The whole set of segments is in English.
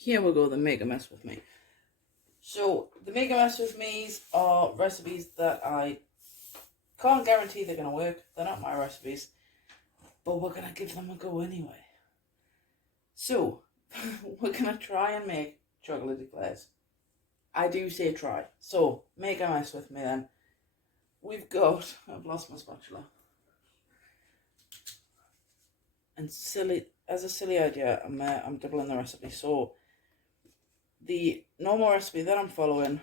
Here we go, the make a mess with me. So the make a mess with me's are recipes that I can't guarantee they're going to work. They're not my recipes, but we're going to give them a go anyway. So we're going to try and make chocolate eclairs. I do say try. So make a mess with me then. We've got, I've lost my spatula. And as a silly idea, I'm doubling the recipe. So the normal recipe that I'm following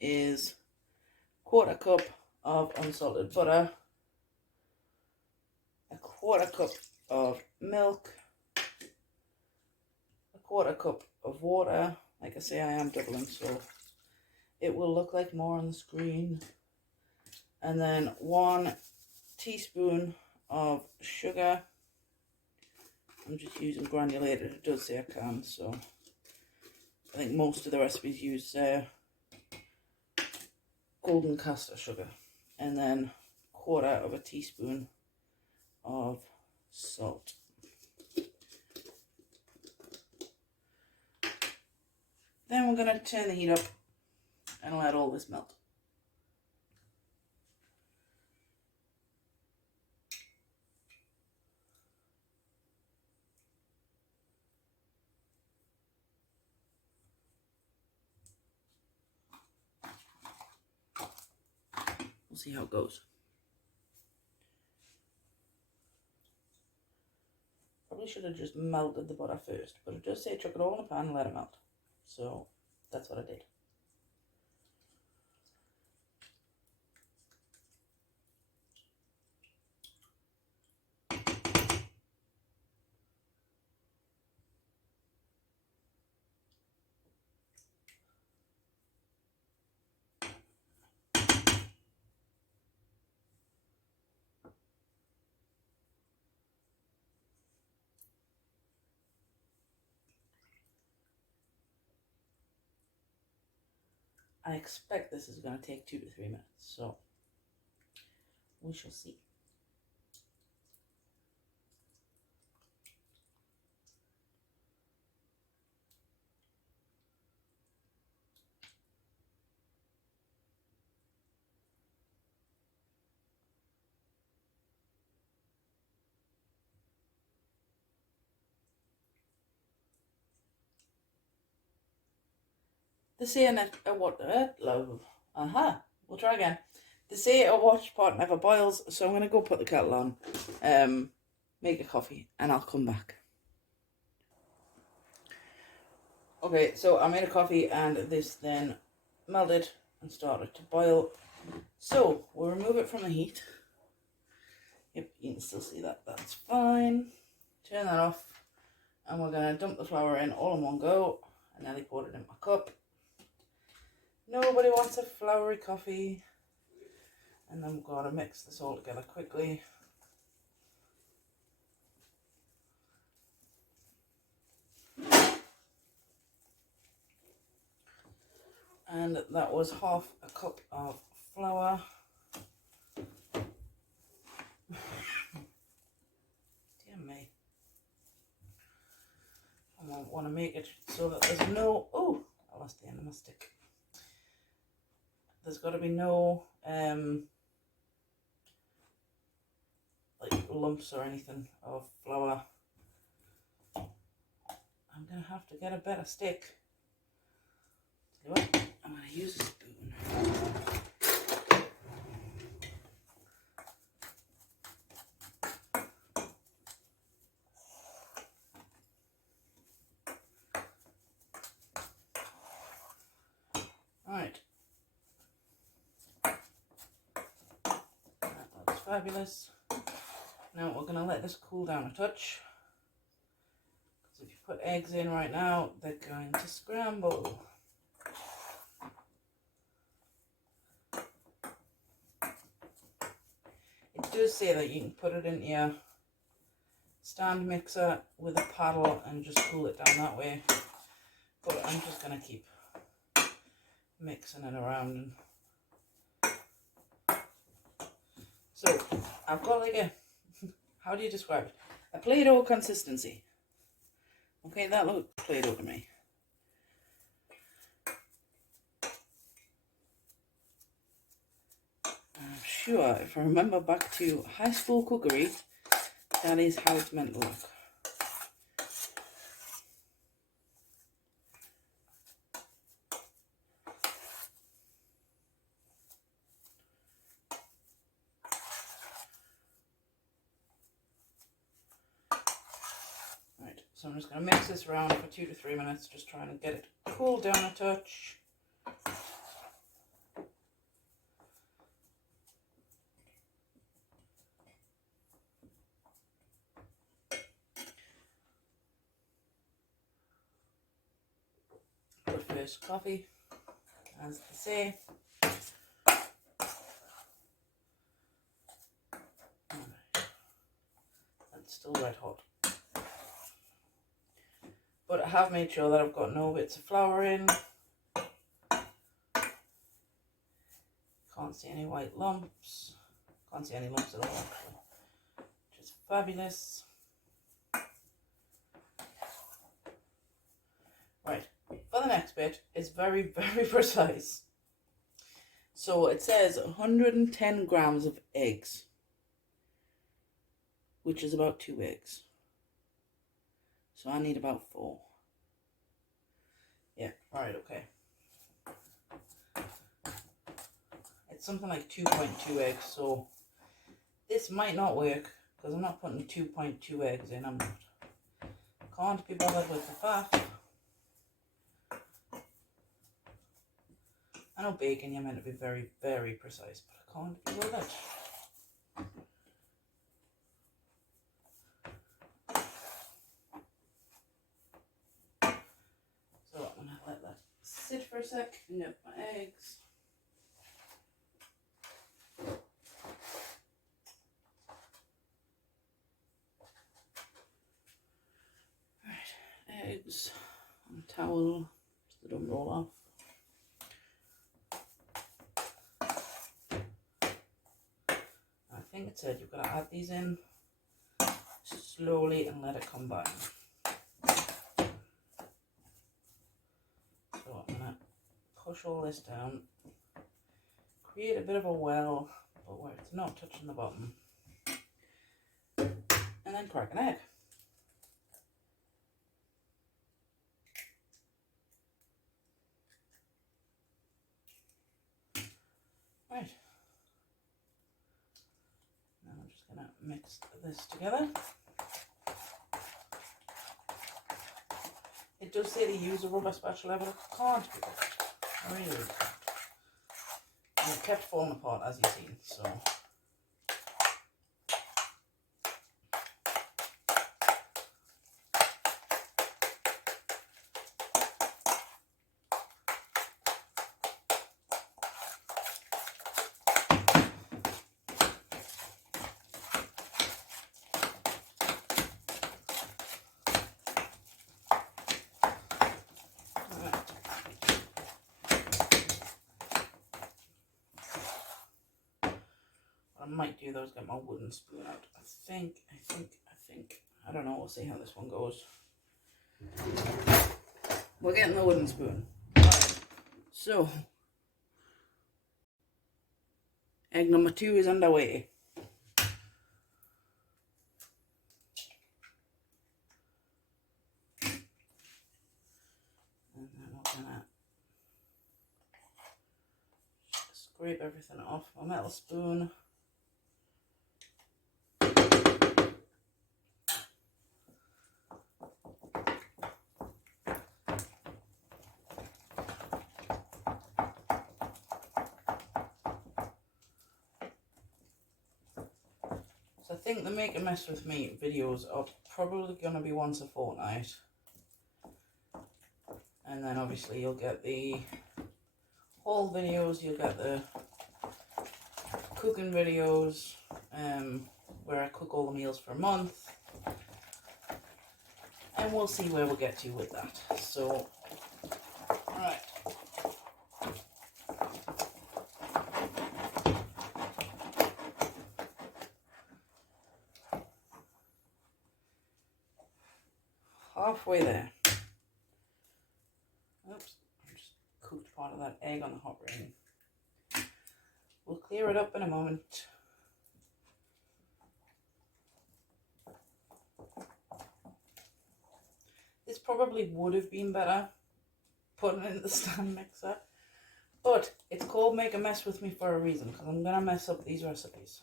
is 1/4 cup of unsalted butter, 1/4 cup of milk, 1/4 cup of water. Like I say, I am doubling, so it will look like more on the screen. And then 1 teaspoon of sugar. I'm just using granulated. It does say I can, so I think most of the recipes use golden castor sugar. And then 1/4 teaspoon of salt. Then we're going to turn the heat up and let all this melt. We'll see how it goes. Probably should have just melted the butter first, but it does say chuck it all in a pan and let it melt. So that's what I did. I expect this is going to take 2 to 3 minutes, so we shall see. They say we'll try again. They say a watch pot never boils, so I'm going to go put the kettle on, make a coffee, and I'll come back. Okay, so I made a coffee and this then melted and started to boil. So we'll remove it from the heat. Yep, you can still see that, that's fine. Turn that off, and we're going to dump the flour in all in one go. I nearly poured it in my cup. Nobody wants a floury coffee. And then we've got to mix this all together quickly. And that was 1/2 cup of flour. Dear me. I want to make it so that there's no... Oh, I lost the end of my stick. There's got to be no like lumps or anything of flour. I'm going to have to get a better stick. Tell you what, I'm going to use a spoon. Alright. That's fabulous. Now we're going to let this cool down a touch. Because if you put eggs in right now, they're going to scramble. It does say that you can put it in your stand mixer with a paddle and just cool it down that way. But I'm just going to keep mixing it around. So I've got like a, how do you describe it? A Play-Doh consistency. Okay, that looks Play-Doh to me. sure if I remember back to high school cookery, that is how it's meant to look. Right, so I'm just going to mix this around for 2 to 3 minutes, just trying to get it cooled down a touch. First coffee, as they say. Right. It's still red hot, but I have made sure that I've got no bits of flour in. Can't see any white lumps. Can't see any lumps at all, actually, which is fabulous. Right, for the next bit, it's very, very precise. So it says 110 grams of eggs, which is about 2 eggs. So I need about 4. Yeah, right, okay. It's something like 2.2 eggs, so this might not work because I'm not putting 2.2 eggs in. I'm not. Can't be bothered with the fat. I know baking, you're meant to be very, very precise, but I can't be bothered. So I'm going to let that sit for a sec and get my eggs. Right, eggs on a towel, so they don't roll off. I think it said you've got to add these in slowly and let it combine. So I'm going to push all this down, create a bit of a well, but where it's not touching the bottom, and then crack an egg. Right. Now I'm just going to mix this together. It does say to use a rubber spatula, but I can't be bothered. I really can't. And it kept falling apart, as you've seen, so. I might do those, get my wooden spoon out. I think. I don't know, we'll see how this one goes. We're getting the wooden spoon. Right. So, egg number 2 is underway. And then we're gonna scrape everything off my metal spoon. So I think the Make a Mess With Me videos are probably going to be once a fortnight. And then obviously you'll get the haul videos, you'll get the cooking videos, where I cook all the meals for a month. And we'll see where we'll get to with that. So, right. Halfway there. Oops, I just cooked part of that egg on the hot ring. We'll clear it up in a moment. This probably would have been better putting it in the stand mixer, but it's called Make a Mess With Me for a reason, because I'm going to mess up these recipes.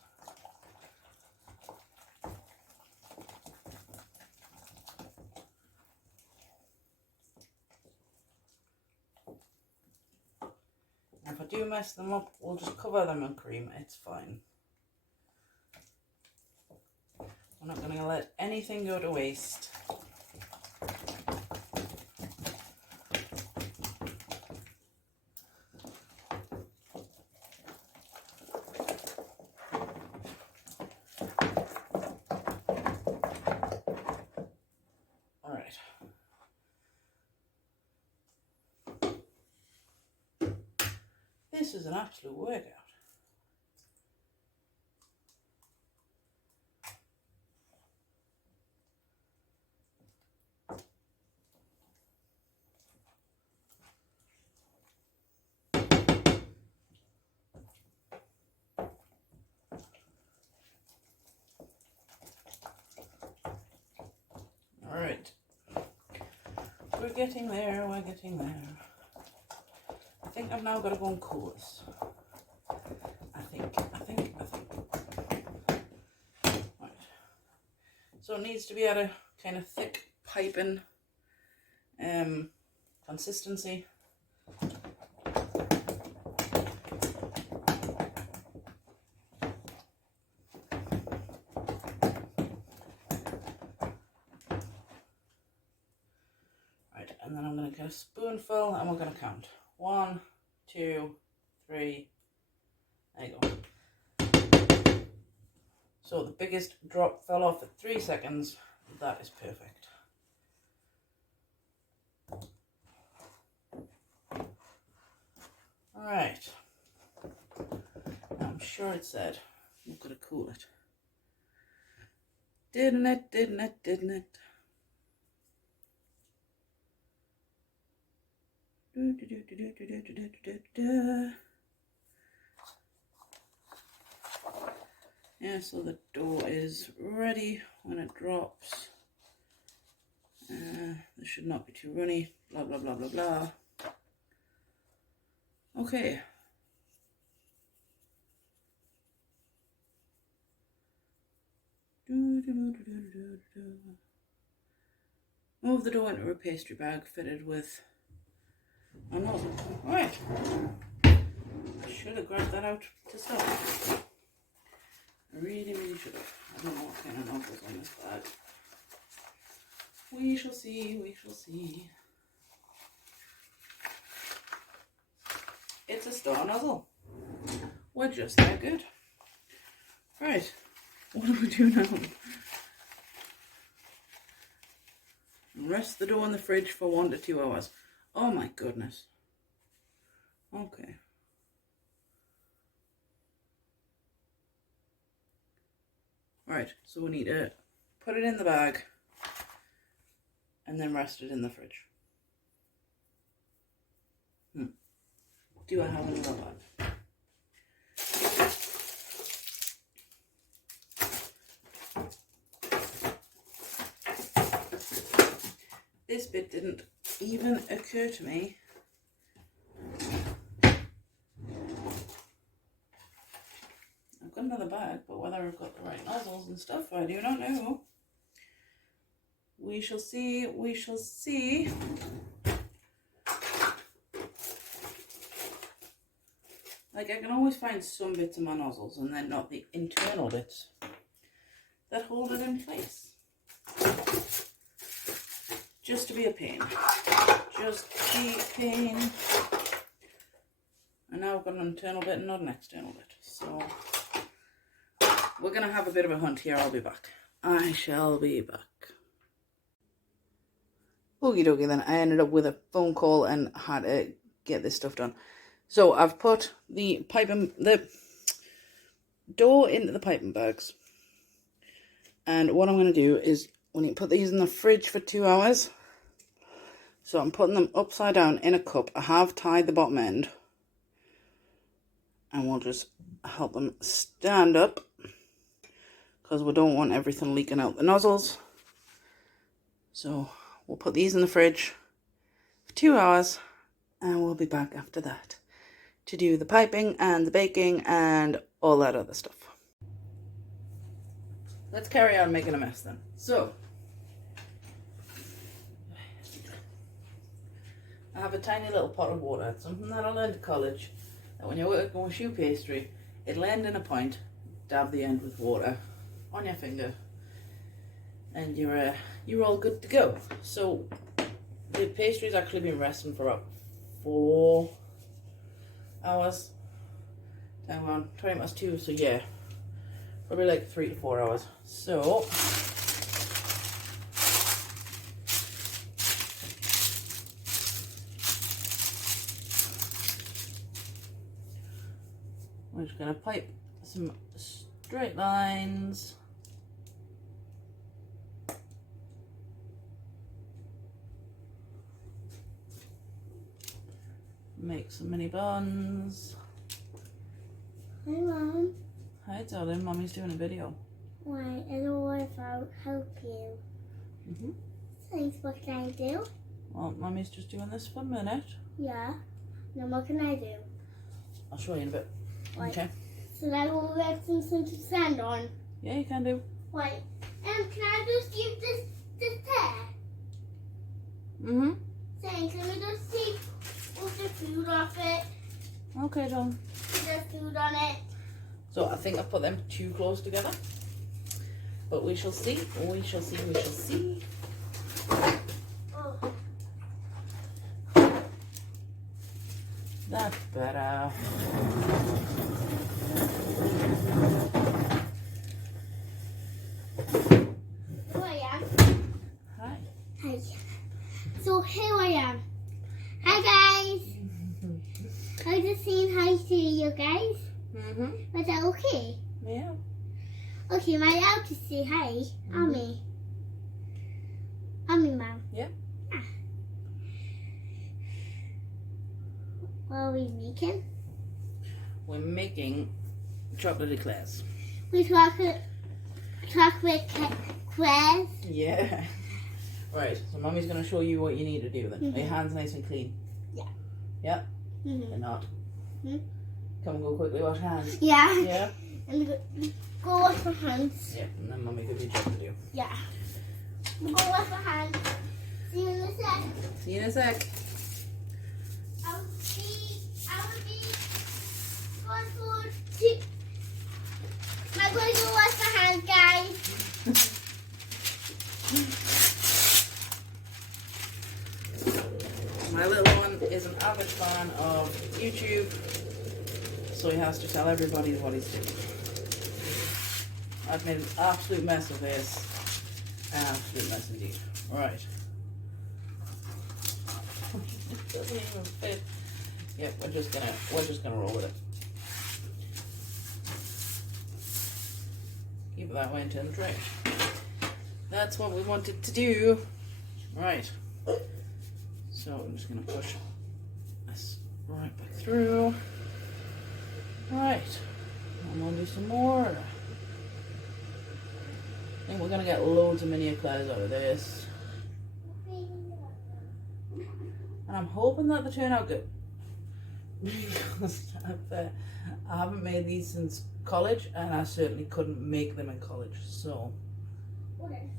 And if I do mess them up, we'll just cover them in cream, it's fine. I'm not going to let anything go to waste. Alright. This is an absolute workout. Alright. We're getting there, we're getting there. I think I've now got to go and cool this. I think. Right. So it needs to be at a kind of thick piping consistency. Right, and then I'm going to get a spoonful and we're going to count. 1, 2, 3. There you go. So the biggest drop fell off at 3 seconds. That is perfect. Alright. I'm sure it said we've got to cool it. Didn't it? Didn't it? Didn't it? Yeah, so the dough is ready when it drops. This should not be too runny. Blah, blah, blah, blah, blah. Okay. Move the dough into a pastry bag fitted with a nozzle. Alright. Should have grabbed that out to start. I really, really should have. I don't know what kind of nozzles on this bag. We shall see, we shall see. It's a star nozzle. We're just that good. Right. What do we do now? Rest the dough in the fridge for 1 to 2 hours. Oh my goodness. Okay. Right, so we need to put it in the bag and then rest it in the fridge. Do I have another bag? This bit didn't even occur to me. I've got another bag, but whether I've got the right nozzles and stuff, I do not know. We shall see, we shall see. Like, I can always find some bits of my nozzles and then not the internal bits that hold it in place. Just to be a pain. Just to be a pain. And now I've got an internal bit and not an external bit. So, we're going to have a bit of a hunt here. I'll be back. I shall be back. Okie dokie then. I ended up with a phone call and had to get this stuff done. So I've put the dough into the piping bags. And what I'm going to do is, we need to put these in the fridge for 2 hours. So I'm putting them upside down in a cup. I have tied the bottom end. and we'll just help them stand up because we don't want everything leaking out the nozzles. So we'll put these in the fridge for 2 hours and we'll be back after that to do the piping and the baking and all that other stuff. Let's carry on making a mess then. So I have a tiny little pot of water. It's something that I learned at college, that when you're working with choux pastry, it'll end in a point, dab the end with water on your finger, and you're all good to go. So the pastry's actually been resting for about 4 hours. Time on 2, so yeah, probably like 3 to 4 hours. So we're just gonna pipe some straight lines. Make some mini buns. Hi, Mom. Hi, darling. Mommy's doing a video. Why? I don't want to help you. Thanks. What can I do? Well, Mommy's just doing this for a minute. Yeah. Now what can I do? I'll show you in a bit. Right. Okay. So then we'll get some to stand on. Yeah, you can do. Right. Can I just use this tear? Saying, can we just take all the food off it? Okay, John. Put the food on it. So I think I put them too close together. But we shall see. We shall see. We shall see. Oh. That's better. Here I am. Hi. Hi. So here I am. Hi guys. I just saying hi to you guys. Was that okay? Yeah. Okay, am I allowed to say hi? Mommy. Mommy, Mom. Yeah. What are we making? We're making chocolate eclairs. We chocolate eclairs. Yeah. Right, so Mommy's going to show you what you need to do then. Are your hands nice and clean? Yeah. Yeah? They're not. Come and go quickly wash hands. Yeah. Yeah? And go wash my hands. Yeah, and then Mummy give you a job to do. Yeah. Go wash my hands. See you in a sec. See you in a sec. I will be going I'm going to go wash my hands, guys. My little one is an avid fan of YouTube, so he has to tell everybody what he's doing. I've made an absolute mess of this. An absolute mess indeed. Right. It doesn't even fit. Yep, we're just gonna roll with it. Keep it that way and turn the tray. That's what we wanted to do. Right. So I'm just gonna push this right back through. Right. I'm gonna do some more. I think we're gonna get loads of mini eclairs out of this. And I'm hoping that they turn out good. Because I haven't made these since college, and I certainly couldn't make them in college. So. Okay,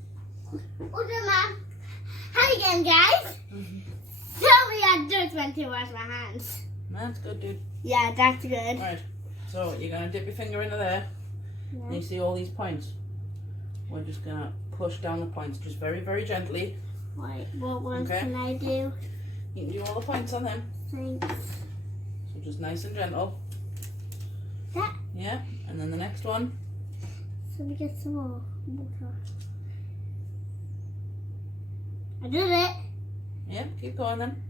Mom. Hi again, guys. Sorry, I just went to wash my hands. That's good, dude. Yeah, that's good. Right. So you're gonna dip your finger into there. Yeah. And you see all these points. We're just gonna push down the points, just very, very gently. Right. What ones Okay. can I do? You can do all the points on them. Thanks. So just nice and gentle. That. Yeah. And then the next one. So we get some more water. I did it. Yeah. Keep going then.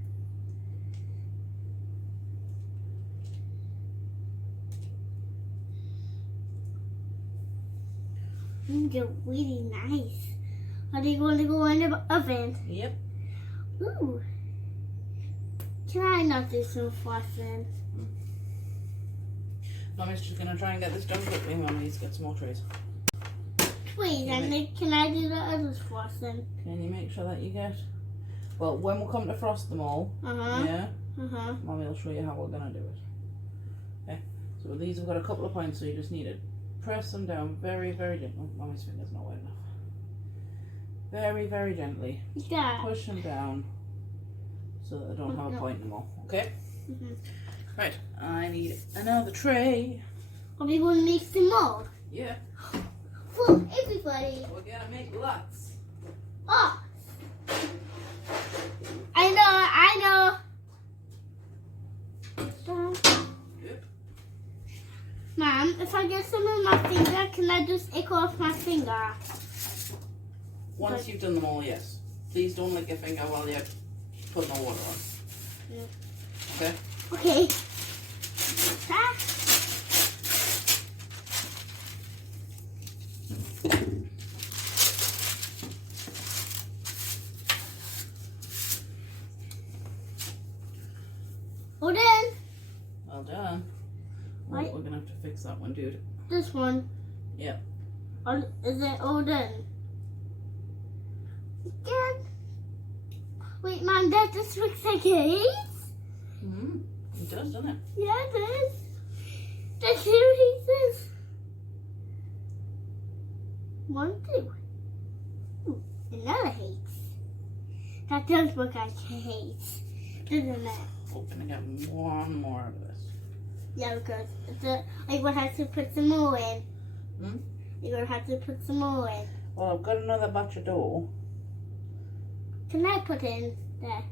They're really nice. Are they going to go in the oven? Yep. Ooh. Can I not do some frosting? Mommy's just going to try and get this done quickly. Mommy's got some more trays. Wait, and can I do the other frosting? Can you make sure that you get... Well, when we come to frost them all, yeah, Mommy will show you how we're going to do it. Okay, so these have got a couple of points, so you just need to press them down very, very gently. Oh, Mommy's finger's not wet enough. Very, very gently. Yeah. Push them down so that they don't have a point anymore, okay? Right, I need another tray. Are we going to make some more? Yeah. For everybody. We're going to make lots. Oh. I know. Yep. Mom, if I get some on my finger, can I just take off my finger? Once you've done them all, yes. Please don't lick your finger while you're putting the water on. Yeah. Okay? Okay. Hold in. Well done. Right. We're going to have to fix that one, dude. This one. Yeah. Is it all done? Again? Wait, Mom, that just looks like it is? It does, doesn't it? Yeah, it does. The two pieces. 1, 2. Ooh, another H. That does look like a H, doesn't it? Hoping to get one more out of this. Yeah, because I'm going to have to put some more in. You're going to have to put some more in. Well, I've got another batch of dough. Can I put in there?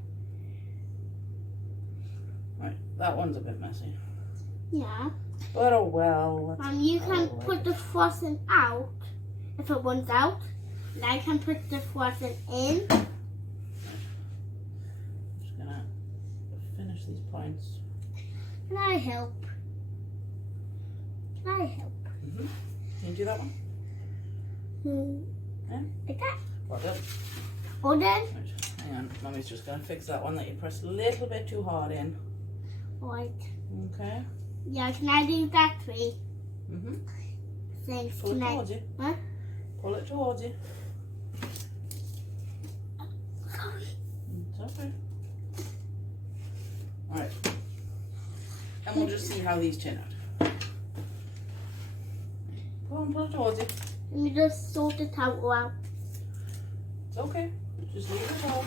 Right, that one's a bit messy. Yeah. But oh well. You can put the frosting out if it runs out. And I can put the frosting in. I'm just gonna finish these points. Can I help? Can I help? Can you do that one? Yeah? Like that. Well done. Hold on. Right, hang on. Mummy's just gonna fix that one that you pressed a little bit too hard in. Right. Okay. Yeah, can I do that three? Thanks. Pull it towards you. Huh? Pull it towards you. Sorry. It's okay. Alright. And we'll just see how these turn out. Go on, pull it towards you. Let me just sort it out well. It's okay. Just leave it all.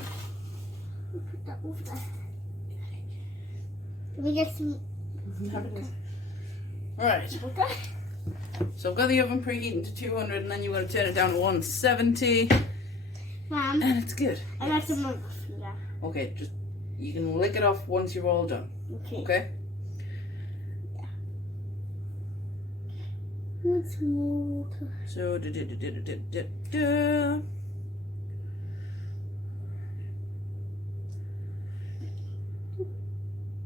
Put that over there. Let me get some. Alright. Okay. So I've got the oven preheating to 200 and then you're going to turn it down to 170. Mom. And it's good. I got some more finger. Okay, just you can lick it off once you're all done. Okay. Okay? Yeah. What's more? So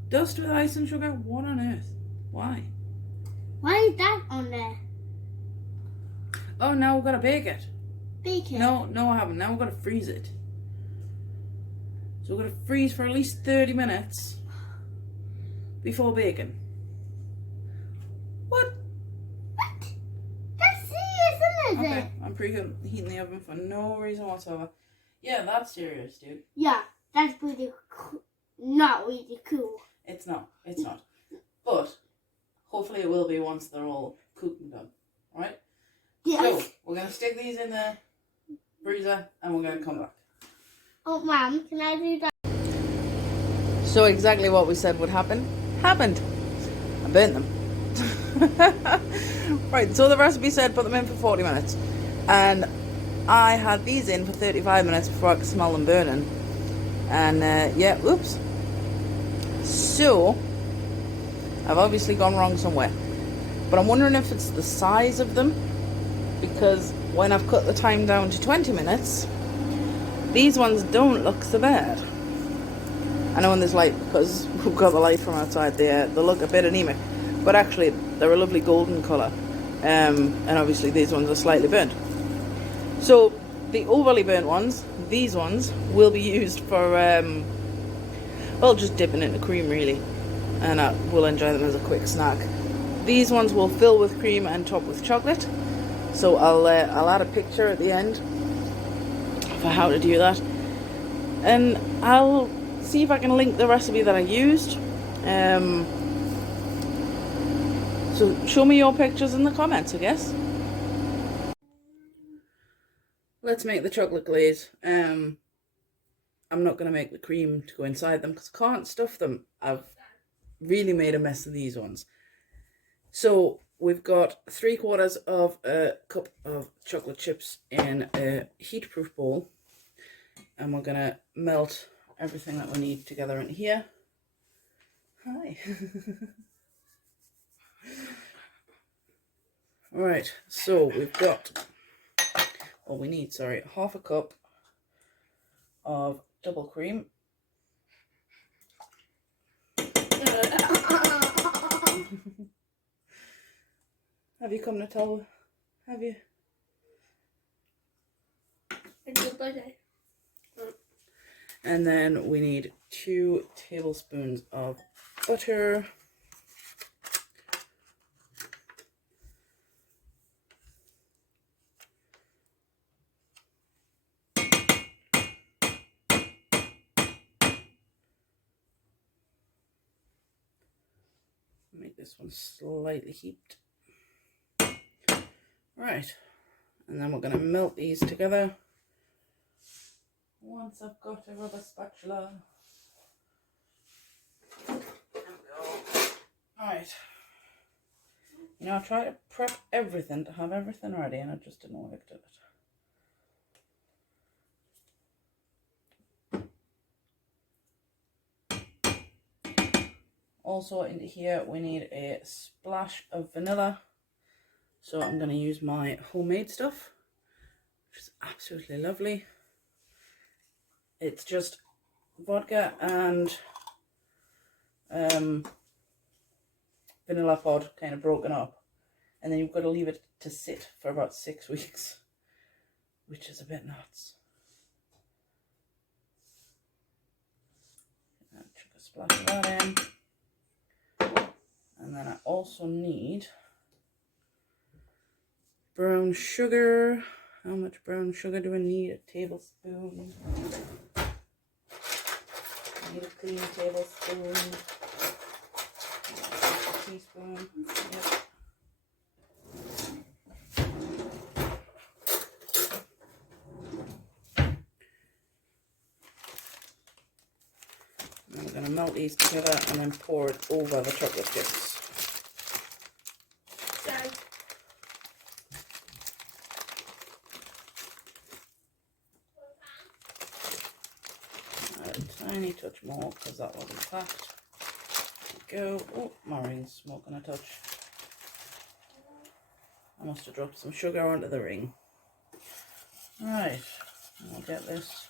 dust with ice and sugar? What on earth? Why? Why is that on there? Oh, now we've got to bake it. Bake it? No, I haven't. Now we've got to freeze it. So we're going to freeze for at least 30 minutes before baking. What? What? That's serious, isn't it? Okay, I'm preheating the oven for no reason whatsoever. Yeah, that's serious, dude. Yeah, that's pretty cool. Not really cool. It's not. It's not. But hopefully it will be once they're all cooked and done. Alright? Yes. So, we're going to stick these in the freezer and we're going to come back. Oh, Mom, can I do that? So exactly what we said would happen, happened. I burnt them. Right, so the recipe said put them in for 40 minutes. And I had these in for 35 minutes before I could smell them burning. And yeah, oops. So, I've obviously gone wrong somewhere. But I'm wondering if it's the size of them. Because when I've cut the time down to 20 minutes, these ones don't look so bad. I know in this light, because we've got the light from outside, they look a bit anemic. But actually, they're a lovely golden colour. And obviously these ones are slightly burnt. So, the overly burnt ones, these ones, will be used for, well, just dipping into cream really. And we'll enjoy them as a quick snack. these ones will fill with cream and top with chocolate. So I'll add a picture at the end for how to do that, and I'll see if I can link the recipe that I used. So show me your pictures in the comments, I guess. Let's make the chocolate glaze. I'm not going to make the cream to go inside them because I can't stuff them. I've really made a mess of these ones. So we've got 3/4 of a cup of chocolate chips in a heat-proof bowl. And we're going to melt everything that we need together in here. Hi. Right, so we've got, well, we need, sorry, 1/2 cup of double cream. Have you come to tell? Have you? And then we need 2 tablespoons of butter. Make this one slightly heaped. Right, and then we're going to melt these together. Once I've got a rubber spatula. There we go. Alright. You know, I try to prep everything to have everything ready, and I just didn't want to do it. Also into here we need a splash of vanilla. So I'm going to use my homemade stuff, which is absolutely lovely. It's just vodka and vanilla pod kind of broken up. And then you've got to leave it to sit for about 6 weeks, which is a bit nuts. Chuck a splash of that in. And then I also need brown sugar. How much brown sugar do I need? A tablespoon. I need a clean tablespoon. A teaspoon. Yep. And we're going to melt these together and then pour it over the chocolate chips. Tiny touch more because that wasn't packed. There we go. Oh, my ring's smoking a touch. I must have dropped some sugar onto the ring. Right, I'll get this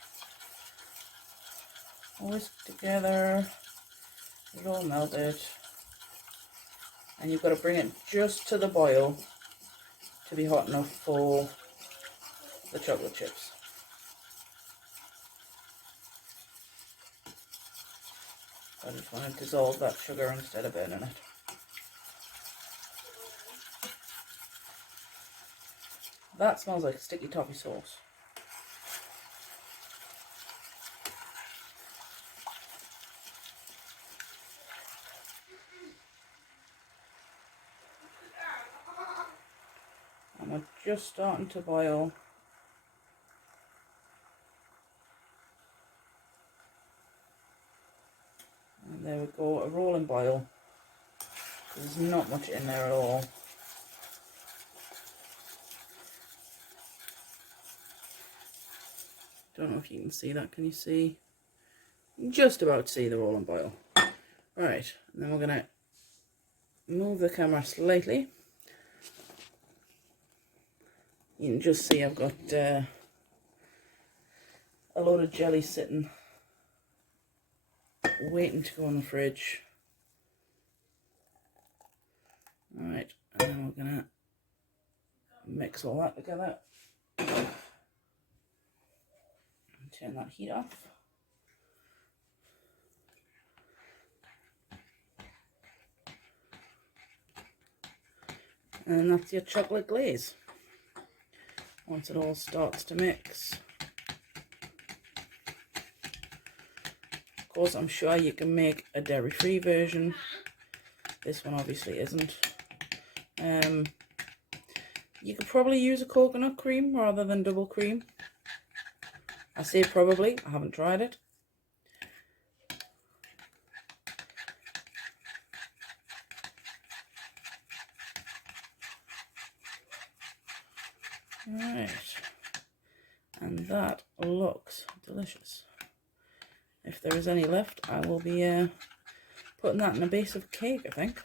whisked together. It's all melted. And you've got to bring it just to the boil to be hot enough for the chocolate chips. I just want to dissolve that sugar instead of burning it. That smells like sticky toffee sauce. And we're just starting to boil. And there we go, a rolling boil. There's not much in there at all. Don't know if you can see that. Can you see? Just about see the rolling boil. Right, and then we're going to move the camera slightly. You can just see I've got a load of jelly sitting, waiting to go in the fridge. Alright, and then we're going to mix all that together. Turn that heat off. And that's your chocolate glaze. Once it all starts to mix. Of course, I'm sure you can make a dairy-free version. This one obviously isn't. You could probably use a coconut cream rather than double cream. I say probably, I haven't tried it. Right, and that looks delicious. If there is any left, I will be putting that in a base of cake, I think.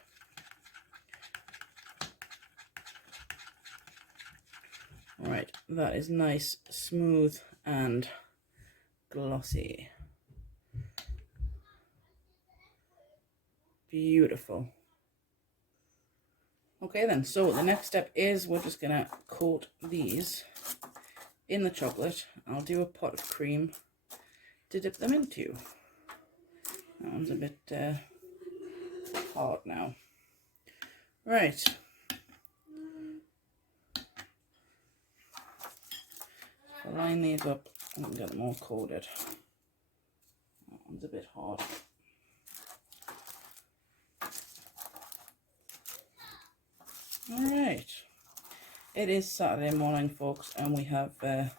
Alright, that is nice, smooth and glossy. Beautiful. Okay then, so the next step is we're just going to coat these in the chocolate. I'll do a pot of cream to dip them into. That one's a bit hard now. Right. I'll line these up and get them all coated. That one's a bit hard. Alright. It is Saturday morning, folks, and we have the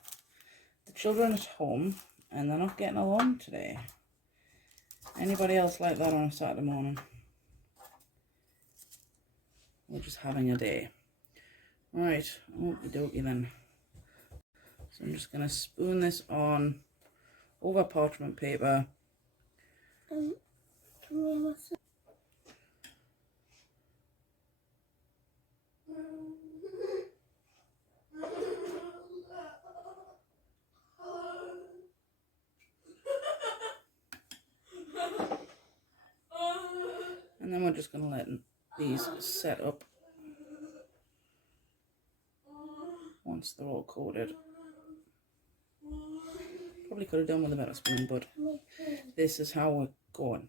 children at home, and they're not getting along today. Anybody else like that on a Saturday morning? We're just having a day. Right, okie dokie then. So I'm just going to spoon this on over parchment paper. And then we're just going to let these set up once they're all coated. Probably could have done with a better spoon, but this is how we're going.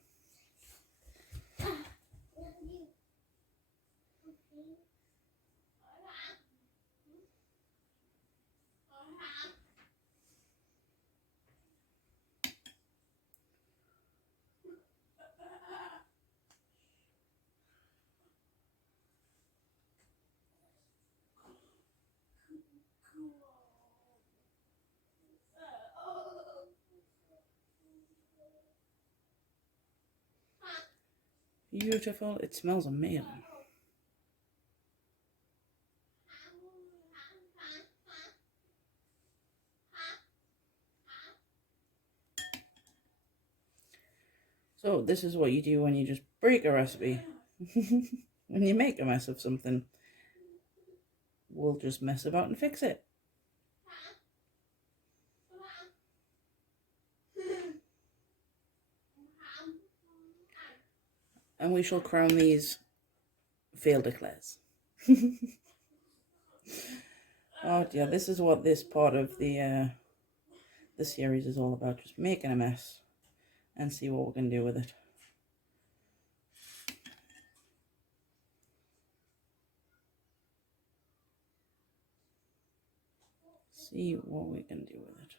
Beautiful. It smells amazing. So this is what you do when you just break a recipe. When you make a mess of something, we'll just mess about and fix it. And we shall crown these failed eclairs. Oh dear, this is what this part of the series is all about. Just making a mess and see what we can do with it. See what we can do with it.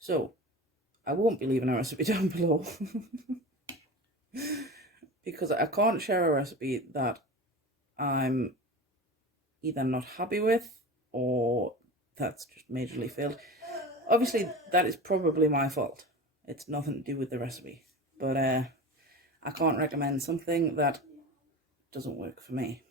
So, I won't be leaving a recipe down below. Because I can't share a recipe that I'm either not happy with or that's just majorly failed. Obviously, that is probably my fault. It's nothing to do with the recipe. But I can't recommend something that doesn't work for me.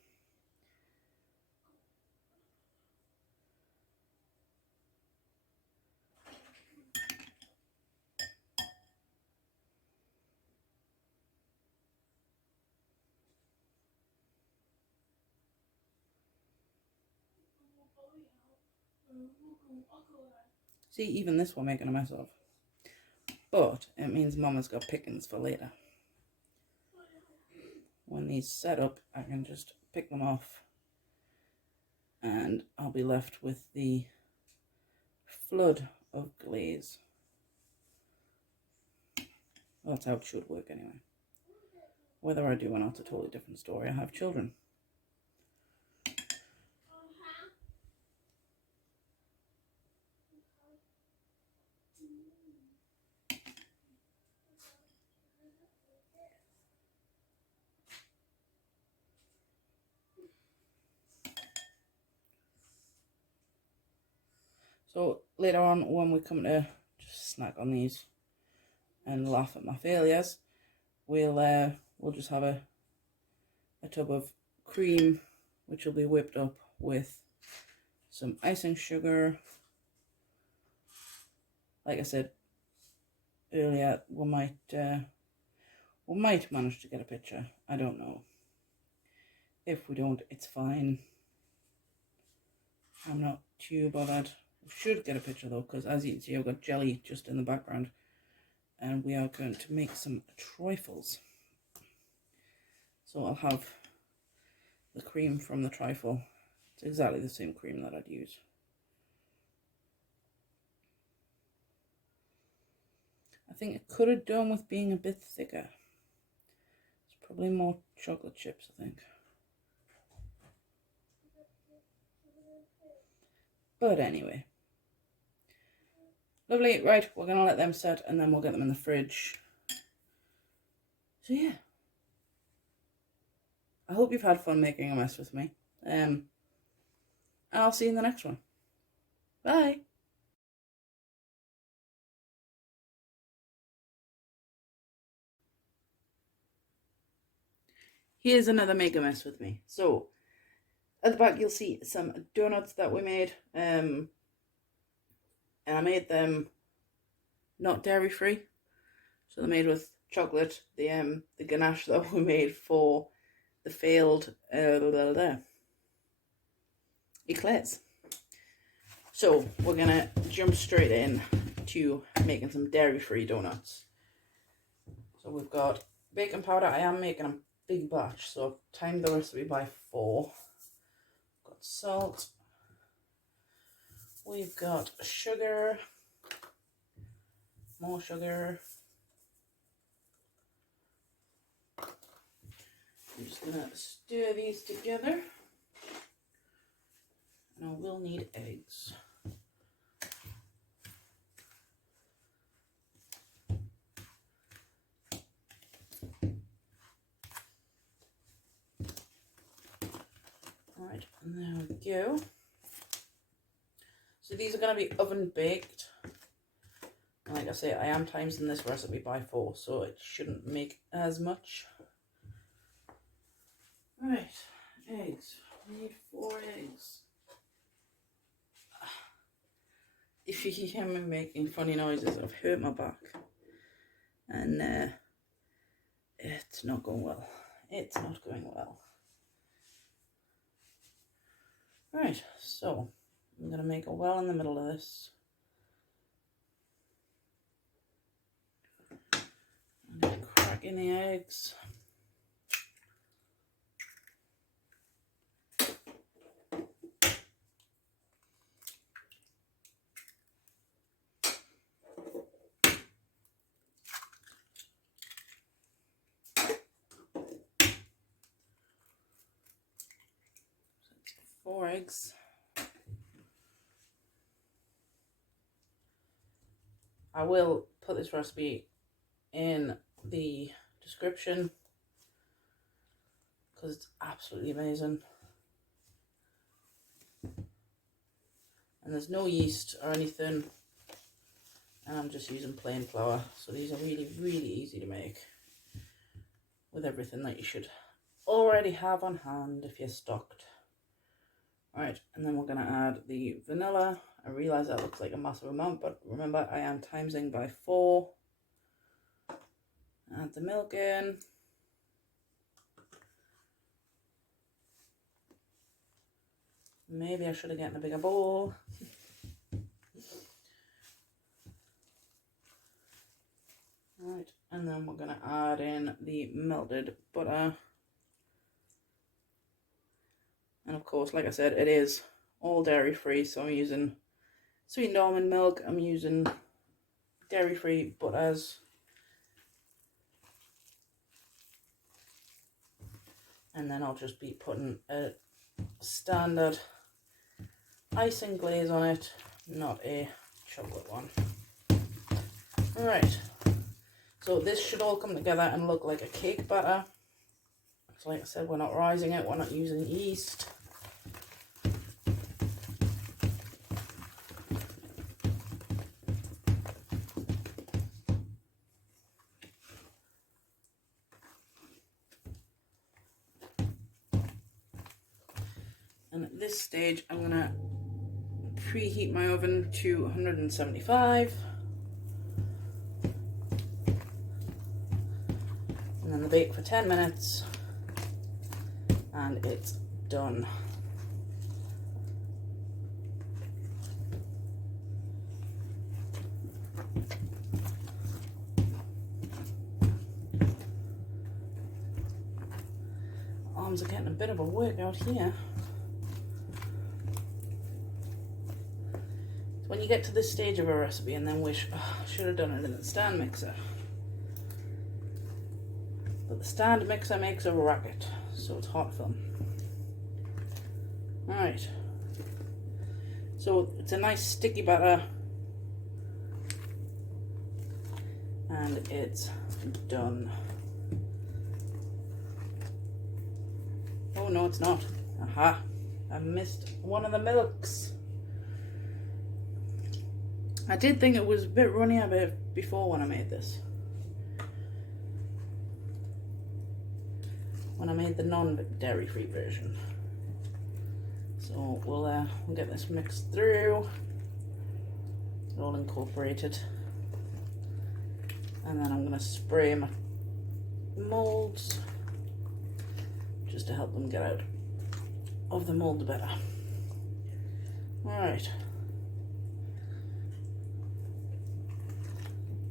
See, even this we're making a mess of. But it means Mama's got pickings for later. When these set up, I can just pick them off and I'll be left with the flood of glaze. Well, that's how it should work anyway. Whether I do or not, it's a totally different story. I have children. So later on, when we come to just snack on these and laugh at my failures, we'll just have a tub of cream, which will be whipped up with some icing sugar. Like I said earlier, we might manage to get a picture. I don't know. If we don't, it's fine. I'm not too bothered. We should get a picture though, because as you can see, I've got jelly just in the background, and we are going to make some trifles. So I'll have the cream from the trifle. It's exactly the same cream that I'd use. I think it could have done with being a bit thicker. It's probably more chocolate chips, I think. But anyway. Lovely. Right, we're going to let them set and then we'll get them in the fridge. So yeah. I hope you've had fun making a mess with me. And I'll see you in the next one. Bye. Here's another make a mess with me. So at the back you'll see some donuts that we made. And I made them not dairy free. So they're made with chocolate, the ganache that we made for the failed eclairs. So we're gonna jump straight in to making some dairy free donuts. So we've got baking powder. I am making a big batch, so I've timed the recipe by 4. Got salt. We've got sugar. More sugar. I'm just gonna stir these together. And I will need eggs. Alright, and there we go. So these are going to be oven baked. And like I say, I am timing this recipe by 4, so it shouldn't make as much. Right, eggs. We need 4 eggs. If you hear me making funny noises, I've hurt my back. And it's not going well. It's not going well. Right, so I'm going to make a well in the middle of this. I'm going to crack in the eggs. Four eggs. I will put this recipe in the description because it's absolutely amazing. And there's no yeast or anything. And I'm just using plain flour. So these are really, really easy to make with everything that you should already have on hand if you're stocked. Alright, and then we're going to add the vanilla. I realise that looks like a massive amount, but remember I am timesing by 4. Add the milk in. Maybe I should have gotten a bigger bowl. Right, and then we're going to add in the melted butter. And of course, like I said, it is all dairy free, so I'm using sweetened almond milk, I'm using dairy free butters. And then I'll just be putting a standard icing glaze on it, not a chocolate one. Alright, so this should all come together and look like a cake batter. So like I said, we're not rising it, we're not using yeast. And at this stage, I'm going to preheat my oven to 175. And then bake for 10 minutes. And it's done. Arms are getting a bit of a workout here. When you get to this stage of a recipe and then wish, oh, I should have done it in the stand mixer. But the stand mixer makes a racket, so it's hard to film. Alright. So it's a nice sticky batter. And it's done. Oh no, it's not. Aha. I missed one of the milks. I did think it was a bit runny a bit before when I made this. When I made the non-dairy free version. So we'll get this mixed through. All incorporated. And then I'm going to spray my molds just to help them get out of the mold better. Alright.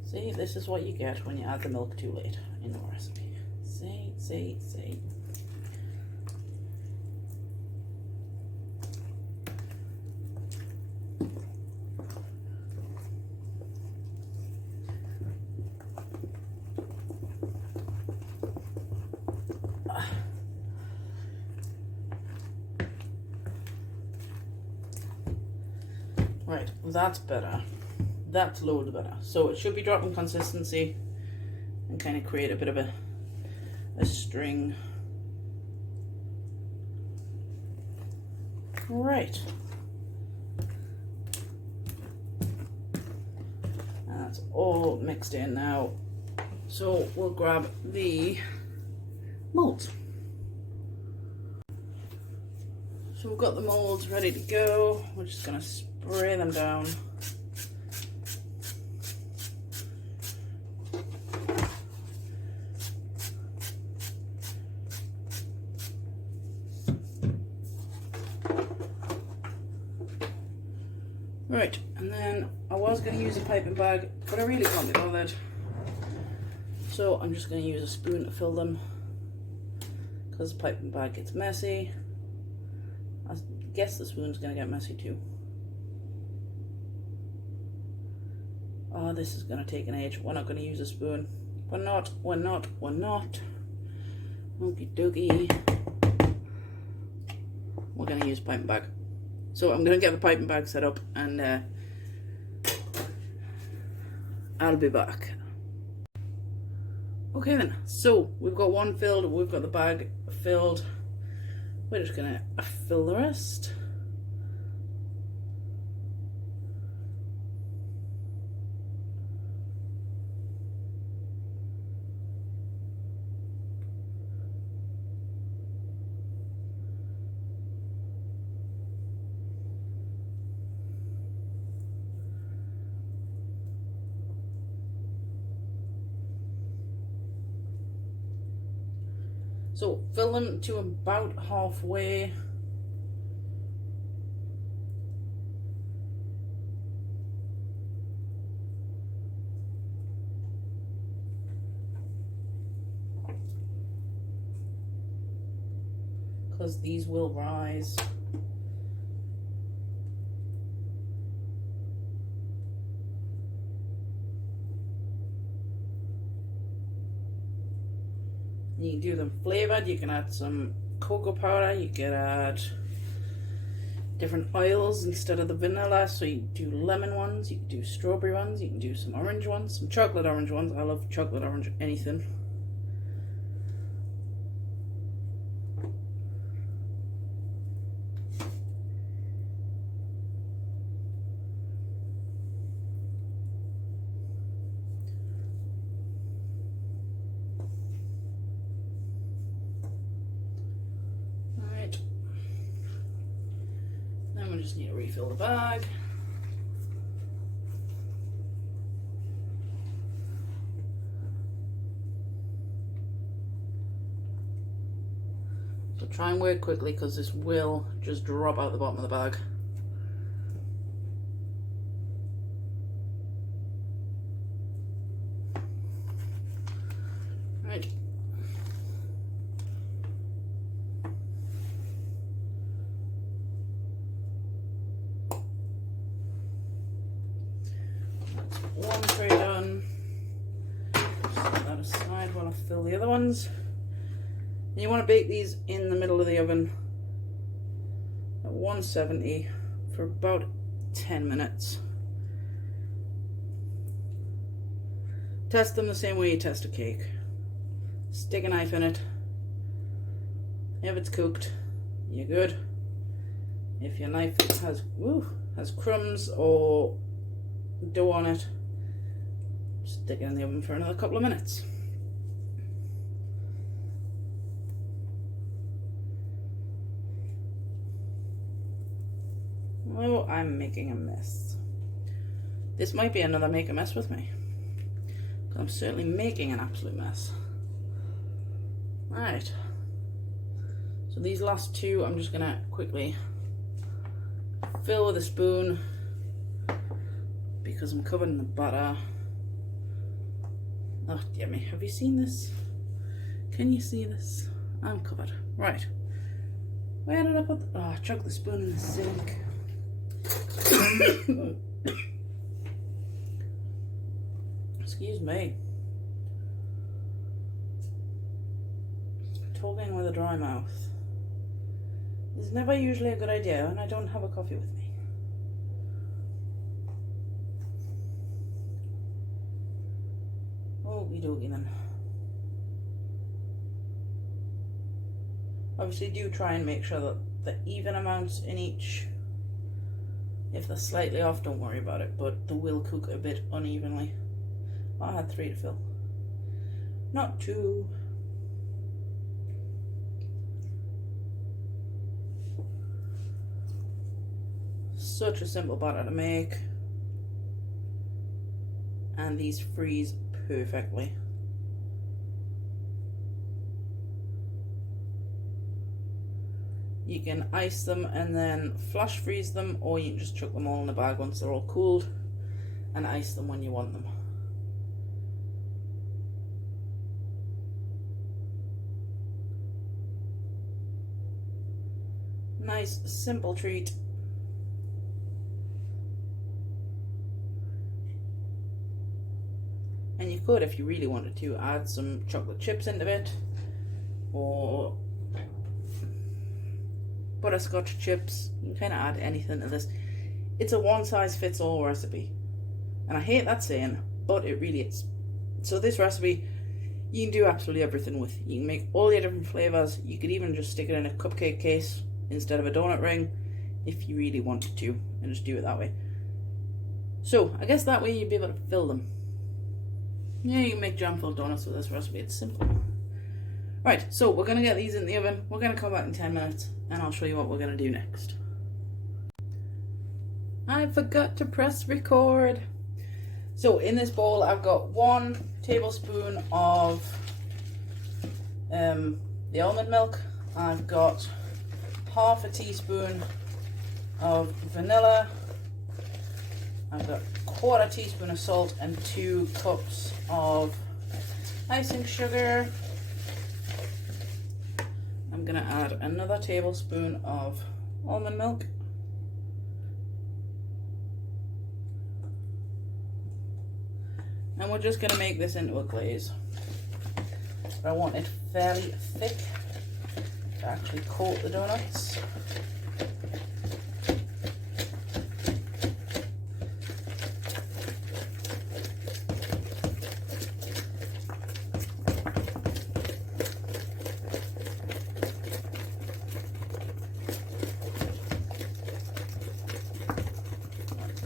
See, this is what you get when you add the milk too late in the recipe. See. Right, that's better. That's loads better. So it should be dropping consistency and kind of create a bit of a string. All right. And that's all mixed in now. So we'll grab the molds. So we've got the molds ready to go. We're just going to spray them down. Right, and then I was going to use a piping bag, but I really can't be bothered. So I'm just going to use a spoon to fill them, because the piping bag gets messy. I guess the spoon's going to get messy too. Oh, this is going to take an age. We're not going to use a spoon. We're not. Okie dokie. We're going to use a piping bag. So I'm going to get the piping bag set up and I'll be back. Okay then, so we've got one filled, we've got the bag filled. We're just going to fill the rest. So fill them to about halfway. Because these will rise. You can do them flavoured, you can add some cocoa powder, you can add different oils instead of the vanilla, so you can do lemon ones, you can do strawberry ones, you can do some orange ones, some chocolate orange ones. I love chocolate orange anything. Alright. Then we just need to refill the bag. So try and work quickly because this will just drop out the bottom of the bag. Right. That's one tray done. Just set that aside while I fill the other ones. And you want to bake these in the middle of the oven at 170 for about 10 minutes. Test them the same way you test a cake. Stick a knife in it. If it's cooked, you're good. If your knife has crumbs or dough on it, stick it in the oven for another couple of minutes. Oh, I'm making a mess. This might be another make a mess with me. I'm certainly making an absolute mess. Right. So these last two, I'm just gonna quickly fill with a spoon because I'm covered in the butter. Oh dear me, have you seen this? Can you see this? I'm covered. Right. Where did I put the... Oh, I chucked the spoon in the sink. Excuse me. Talking with a dry mouth is never usually a good idea, and I don't have a coffee with me. Okie dokie then. Obviously do try and make sure that the even amounts in each. If they're slightly off, don't worry about it, but they will cook a bit unevenly. I had 3 to fill, not 2. Such a simple batter to make, and these freeze perfectly. You can ice them and then flash freeze them, or you can just chuck them all in a bag once they're all cooled and ice them when you want them. Nice simple treat. And you could, if you really wanted to, add some chocolate chips into it, or butterscotch chips. You can kind of add anything to this. It's a one-size-fits-all recipe, and I hate that saying, but it really is. So this recipe you can do absolutely everything with. You can make all your different flavors. You could even just stick it in a cupcake case instead of a donut ring if you really wanted to, and just do it that way. So I guess that way you'd be able to fill them. Yeah, you can make jam-filled donuts with this recipe. It's simple. Right, so we're going to get these in the oven. We're going to come back in 10 minutes and I'll show you what we're going to do next. I forgot to press record. So in this bowl I've got 1 tablespoon of the almond milk. I've got half a teaspoon of vanilla. I've got 1/4 teaspoon of salt and 2 cups of icing sugar. I'm going to add another tablespoon of almond milk. And we're just going to make this into a glaze. but I want it fairly thick to actually coat the donuts.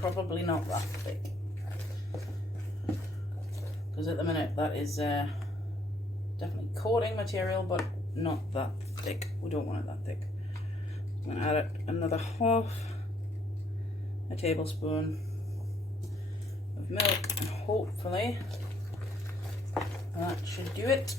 Probably not that thick, because at the minute that is definitely coating material, but not that thick. We don't want it that thick. I'm going to add another half a tablespoon of milk, and hopefully that should do it.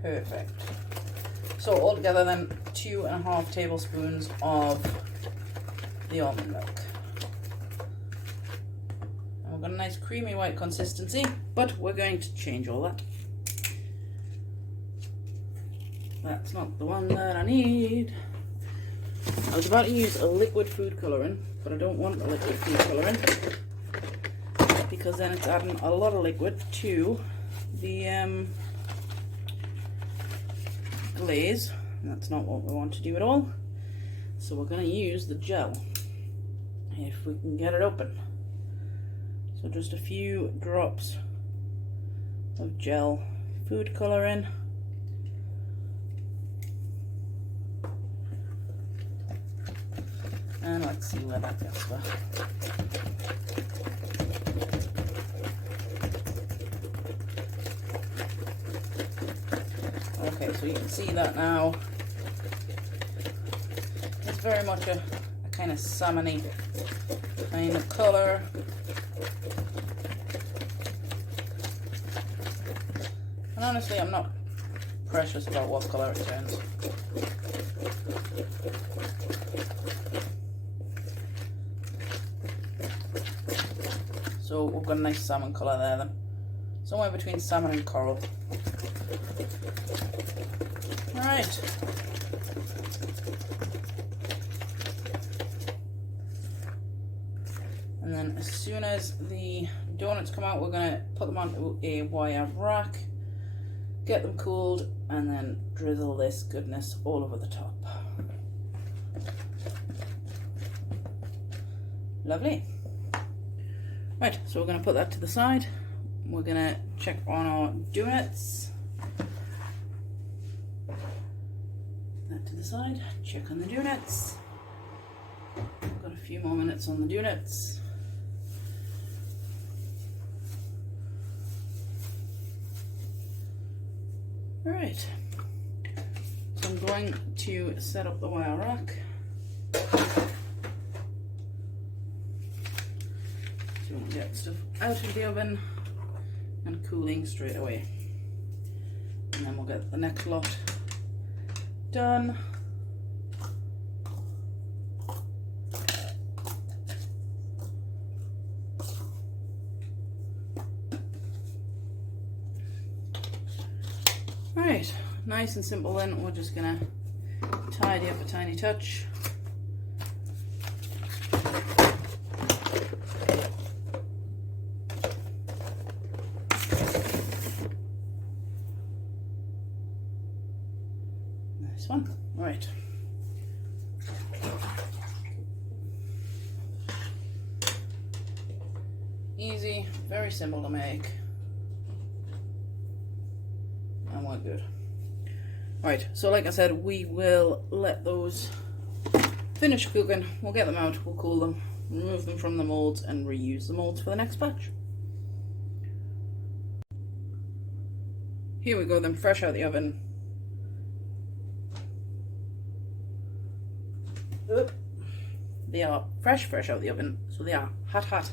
Perfect. So altogether then 2.5 tablespoons of the almond milk. And we've got a nice creamy white consistency, but we're going to change all that. That's not the one that I need. I was about to use a liquid food colouring, but I don't want a liquid food colouring because then it's adding a lot of liquid to the glaze, and that's not what we want to do at all. So we're going to use the gel if we can get it open. So just a few drops of gel food colouring. And let's see where that goes. Okay, so you can see that now. It's very much a kind of salmony kind of colour. And honestly, I'm not precious about what colour it turns. So we've got a nice salmon colour there then. Somewhere between salmon and coral. Alright. And then as soon as the donuts come out, we're going to put them onto a wire rack, get them cooled, and then drizzle this goodness all over the top. Lovely. Right, so we're going to put that to the side. We're going to check on our donuts. That to the side, check on the donuts. Got a few more minutes on the donuts. Alright, so I'm going to set up the wire rack. So we'll get stuff out of the oven and cooling straight away. And then we'll get the next lot done. Alright, nice and simple then. We're just gonna tidy up a tiny touch. Nice one. Right. Easy, very simple to make. And we're good. Right, so like I said, we will let those finish cooking. We'll get them out, we'll cool them, remove them from the molds, and reuse the molds for the next batch. Here we go then, fresh out the oven. Oop. They are fresh out the oven, so they are hot.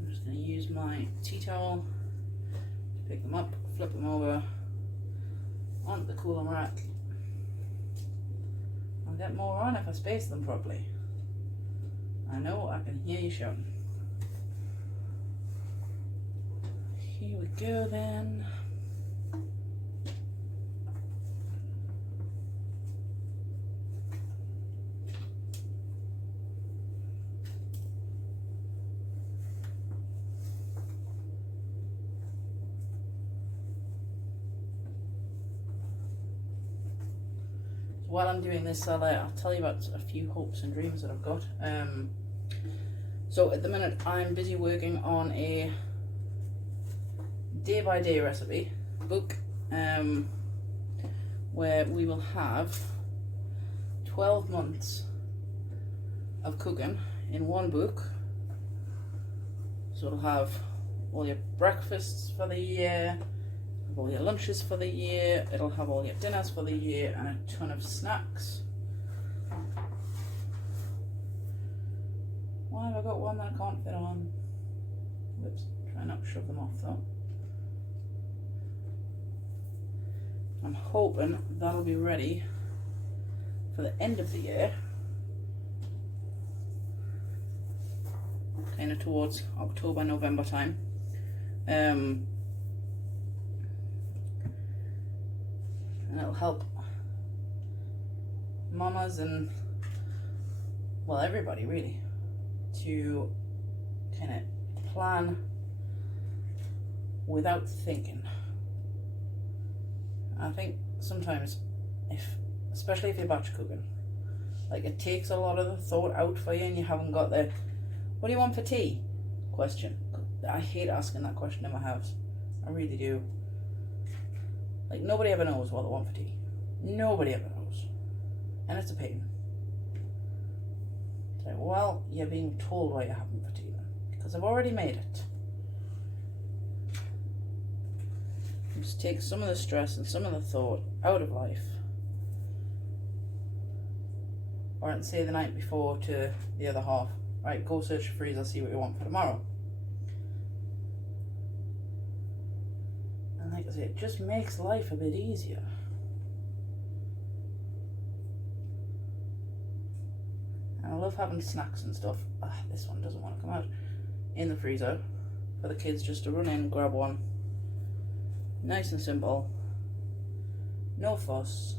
I'm just going to use my tea towel to pick them up, flip them over onto the cooling rack. I'll get more on if I space them properly. I know, I can hear you shouting. Here we go then. While I'm doing this, I'll tell you about a few hopes and dreams that I've got. So at the minute, I'm busy working on a day-by-day recipe book, where we will have 12 months of cooking in one book. So it'll have all your breakfasts for the year, all your lunches for the year, it'll have all your dinners for the year, and a ton of snacks. Why have I got one that I can't fit on? Whoops, try not to shove them off though. I'm hoping that'll be ready for the end of the year, kind of towards October, November time. And it'll help mamas and, well, everybody really, to kind of plan without thinking. I think sometimes, especially if you're batch cooking, like it takes a lot of the thought out for you, and you haven't got the "what do you want for tea?" question. I hate asking that question in my house. I really do. Like, nobody ever knows what they want for tea. Nobody ever knows. And it's a pain. It's like, well, you're being told what you're having for tea then, because I've already made it. Just take some of the stress and some of the thought out of life. Or and say the night before to the other half, right, go search your freezer, see what you want for tomorrow. And like I say, it just makes life a bit easier. And I love having snacks and stuff. This one doesn't want to come out. In the freezer for the kids just to run in, grab one. Nice and simple. No fuss.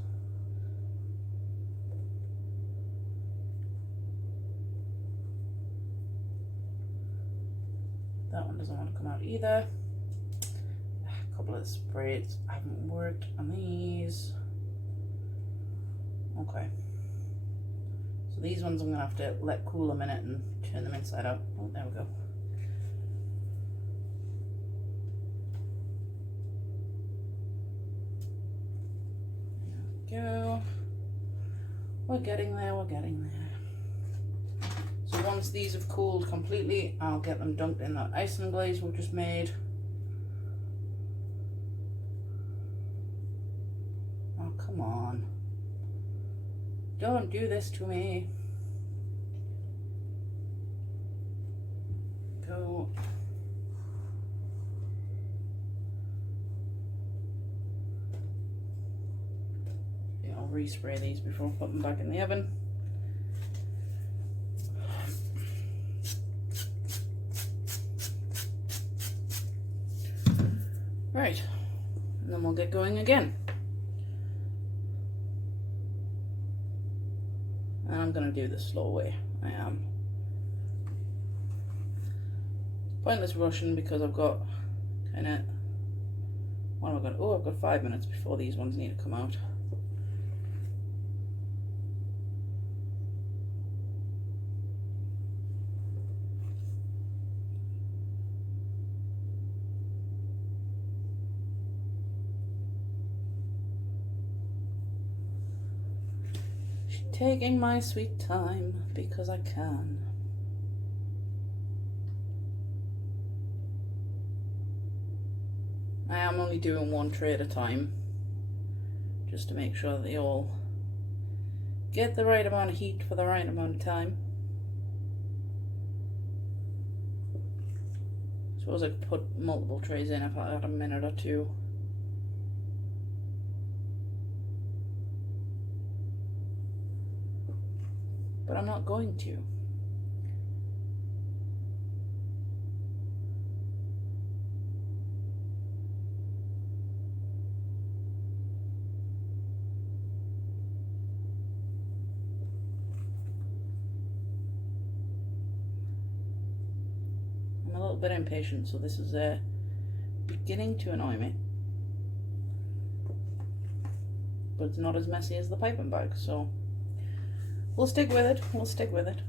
That one doesn't want to come out either. A couple of sprays haven't worked on these. Okay. So these ones I'm going to have to let cool a minute and turn them inside out. Oh, there we go. Go. We're getting there, we're getting there. So once these have cooled completely, I'll get them dunked in that icing glaze we've just made. Oh, come on. Don't do this to me. Go. I'll respray these before I put them back in the oven. Right, and then we'll get going again. And I'm going to do this slow way. I am. Pointless rushing because I've got kind of, what have I got? Oh, I've got 5 minutes before these ones need to come out. Taking my sweet time because I can. I am only doing one tray at a time, just to make sure that they all get the right amount of heat for the right amount of time. Suppose I could put multiple trays in if I had a minute or two. But I'm not going to. a little bit impatient, so this is beginning to annoy me. But it's not as messy as the piping bag, so we'll stick with it. We'll stick with it.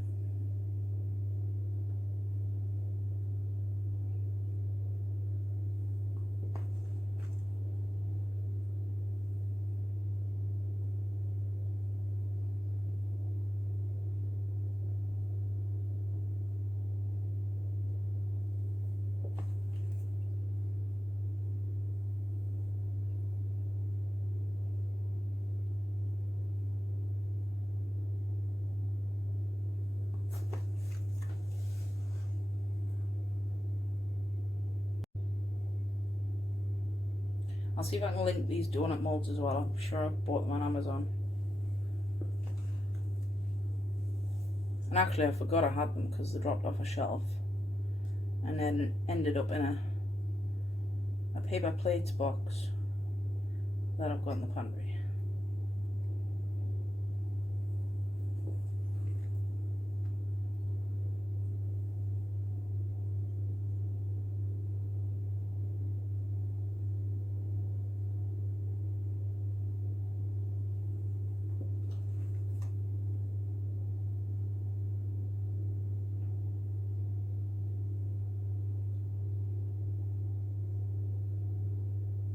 I'll see if I can link these donut molds as well. I'm sure I've bought them on Amazon. And actually I forgot I had them because they dropped off a shelf. And then ended up in a paper plates box that I've got in the pantry.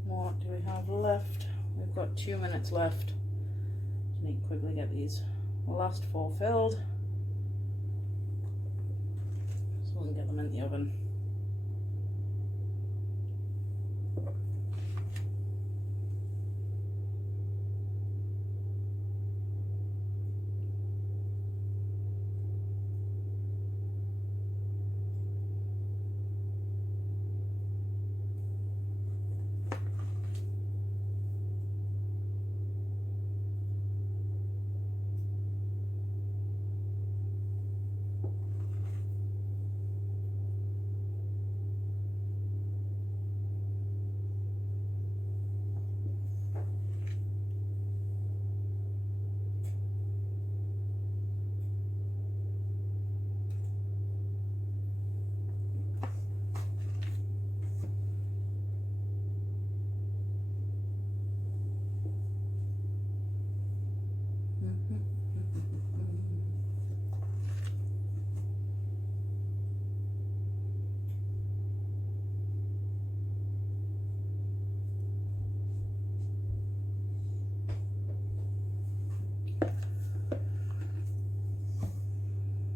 What do we have left? We've got 2 minutes left. Just need to quickly get these last 4 filled so we can get them in the oven.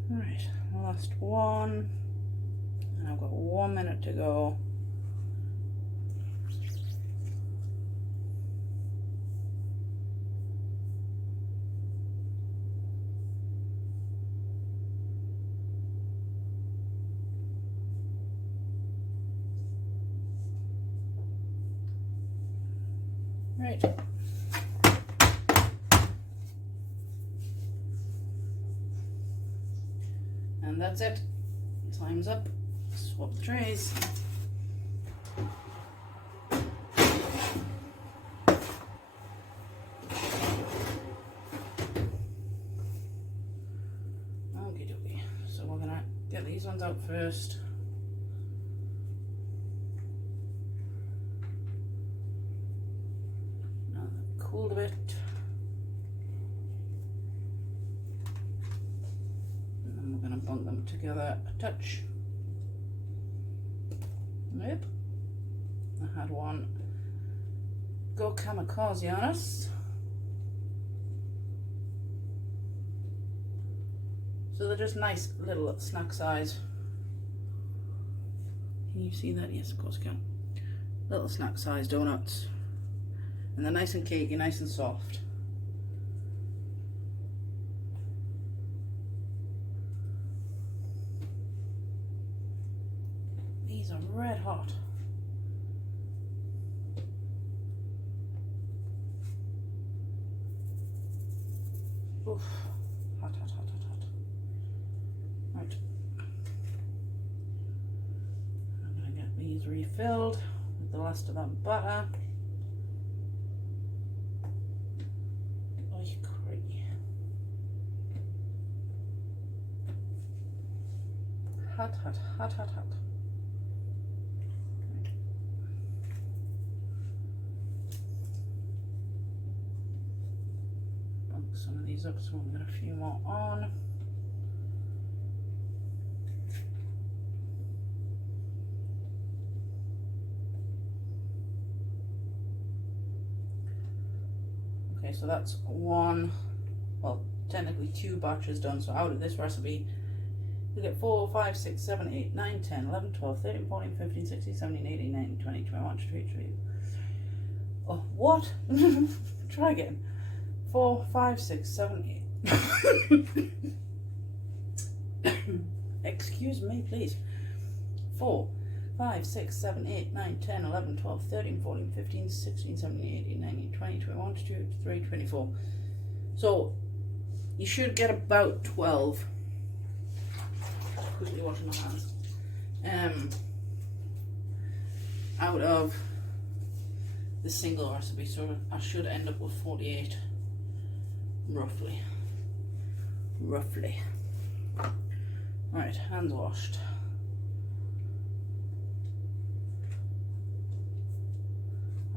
Alright, last one, and I've got 1 minute to go. Right. And that's it. Time's up. Swap the trays. Okie dokie. So we're gonna get these ones out first. Now they've cooled a bit. Bunk them together a touch. Nope. I had one go kamikaze on us. So they're just nice little snack size. Can you see that? Yes, of course you can. Little snack size donuts. And they're nice and cakey, nice and soft. These are red hot. Oof. Hot, hot, hot, hot, hot. Right. I'm gonna get these refilled with the last of that butter. Oy, crikey. Hot, hot, hot, hot, hot. mix some of these up so we'll get a few more on. Okay, so that's one, well, technically 2 batches done. So out of this recipe, you get 4, 5, 6, 7, 8, 9, 10, 11, 12, 13, 14, 15, 16, 17, 18, 19, 20, 21, 22, 23. Oh, what? Try again. 4, 5, 6, 7, 8. Excuse me, please. 4, 5, 6, 7, 8, 9, 10, 11, 12, 13, 14, 15, 16, 17, 18, 19, 20, 21, 22, 23, 24. So you should get about 12. Quickly washing my hands. Out of the single recipe, so I should end up with 48, roughly. Right, hands washed.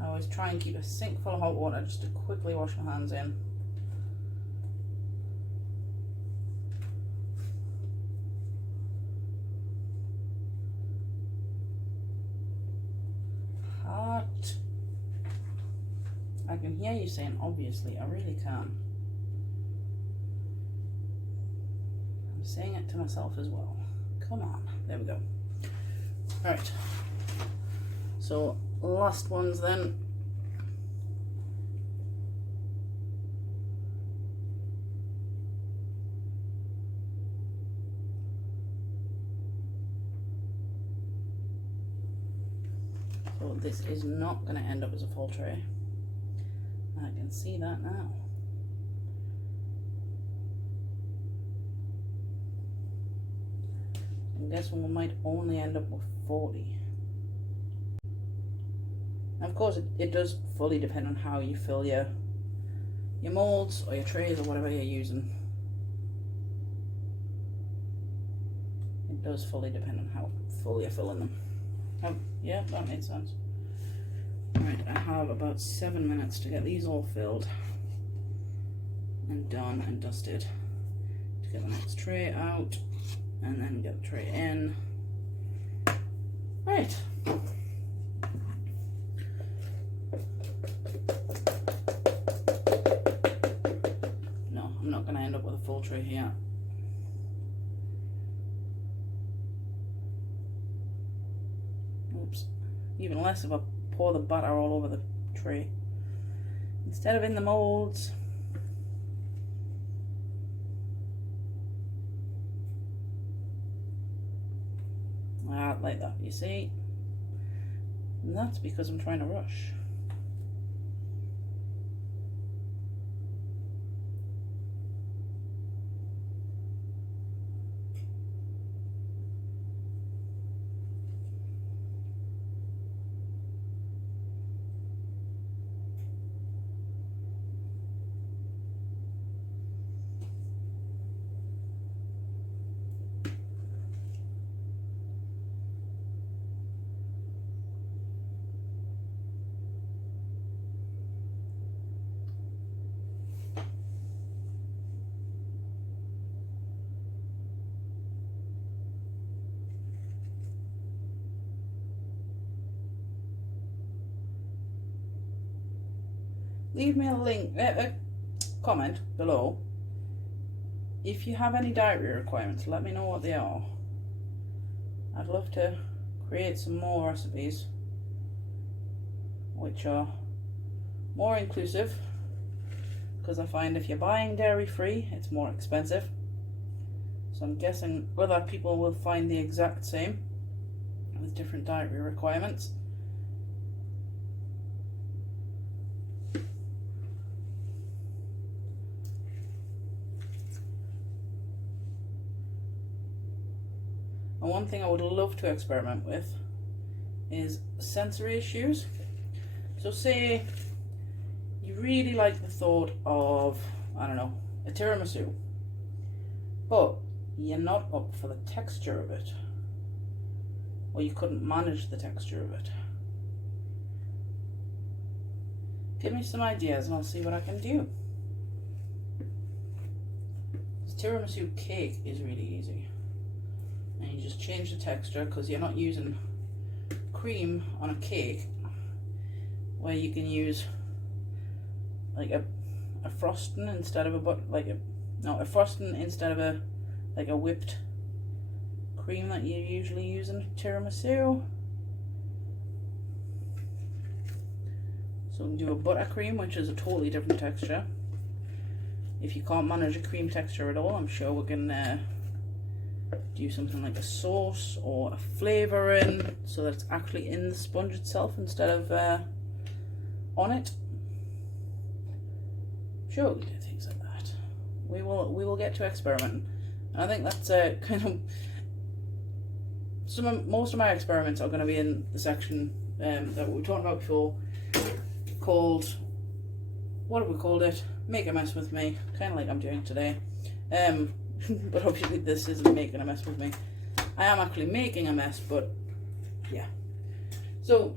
I always try and keep a sink full of hot water just to quickly wash my hands in. Hot. I can hear you saying obviously, I really can. I'm saying it to myself as well. Come on, there we go. Alright, so last ones then. So this is not going to end up as a full tray. I can see that now. I'm guessing we might only end up with 40. Of course, it does fully depend on how you fill your molds or your trays or whatever you're using. It does fully depend on how full you're filling them. Oh, yeah, that made sense. Alright, I have about 7 minutes to get these all filled and done and dusted. To get the next tray out and then get the tray in. Right. No, I'm not going to end up with a full tray here. Oops. Even less if I pour the butter all over the tray instead of in the molds. Like that, you see? And that's because I'm trying to rush. Leave me a link, a comment below. If you have any dietary requirements, let me know what they are. I'd love to create some more recipes which are more inclusive, because I find if you're buying dairy free, it's more expensive. So I'm guessing other people will find the exact same with different dietary requirements. And one thing I would love to experiment with is sensory issues. So say you really like the thought of, I don't know, a tiramisu, but you're not up for the texture of it, or you couldn't manage the texture of it. Give me some ideas and I'll see what I can do. tiramisu cake is really easy. And you just change the texture because you're not using cream on a cake where you can use like a frosting instead of a frosting instead of a whipped cream that you usually use in tiramisu. So we can do a buttercream, which is a totally different texture. If you can't manage a cream texture at all, I'm sure we can do something like a sauce or a flavouring so that it's actually in the sponge itself instead of on it. Sure, we do things like that. We will get to experimenting. And I think that's kind of most of my experiments are going to be in the section that we were talking about before, called, what have we called it? Make a mess with me, kind of like I'm doing today. But obviously this isn't making a mess with me. I am actually making a mess, but yeah. So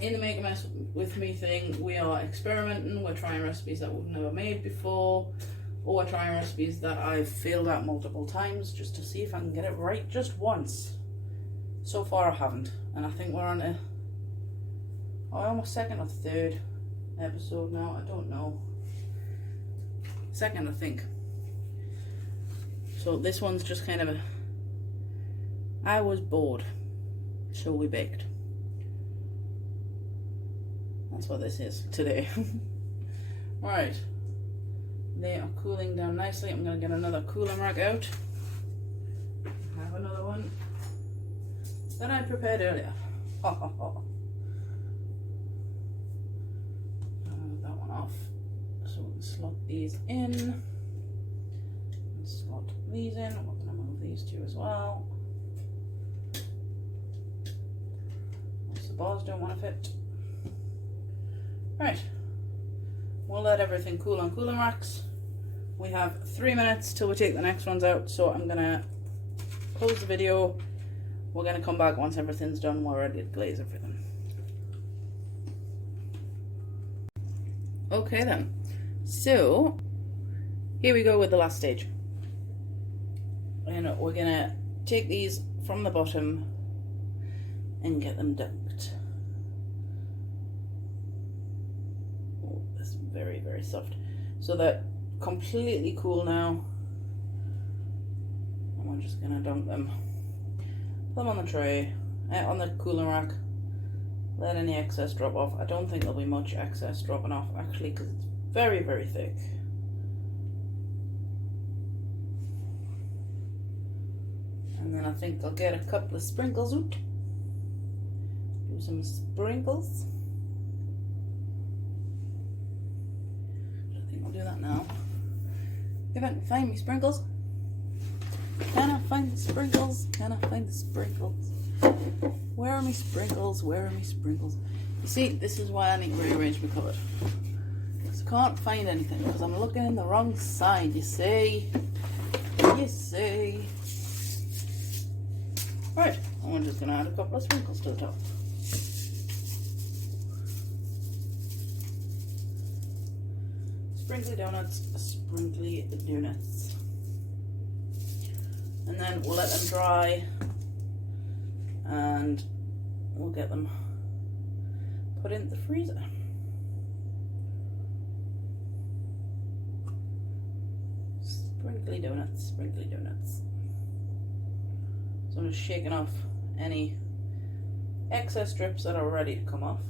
in the make a mess with me thing, we are experimenting. We're trying recipes that we've never made before, or we're trying recipes that I've failed at multiple times just to see if I can get it right just once. So far I haven't, and I think we're on almost second or third episode now. I don't know. Second, I think. So this one's just kind of I was bored, so we baked. That's what this is today. Right, they are cooling down nicely. I'm going to get another cooling rack out. I have another one that I prepared earlier. Ha ha ha. That one off. So we can slot these in. Slot these in. We're going to move these two as well. The balls don't want to fit. Right. We'll let everything cool on cooling racks. We have 3 minutes till we take the next ones out, so I'm going to close the video. We're going to come back once everything's done. We're ready to glaze everything. Okay then. So, here we go with the last stage. And we're going to take these from the bottom and get them dunked. Oh, that's very, very soft. So they're completely cool now. And we're just going to dunk them. Put them on the tray, on the cooling rack. Let any excess drop off. I don't think there'll be much excess dropping off actually because it's very, very thick. And then I think I'll get a couple of sprinkles out. Do some sprinkles. I think I'll do that now. If I can find me sprinkles. Can I find the sprinkles? Can I find the sprinkles? Where are my sprinkles? Where are my sprinkles? You see, this is why I need to rearrange my cupboard. Because I can't find anything because I'm looking in the wrong side, you see? You see? Right, and we're just going to add a couple of sprinkles to the top. Sprinkly donuts, sprinkly donuts. And then we'll let them dry and we'll get them put in the freezer. Sprinkly donuts, sprinkly donuts. So I'm just shaking off any excess strips that are ready to come off.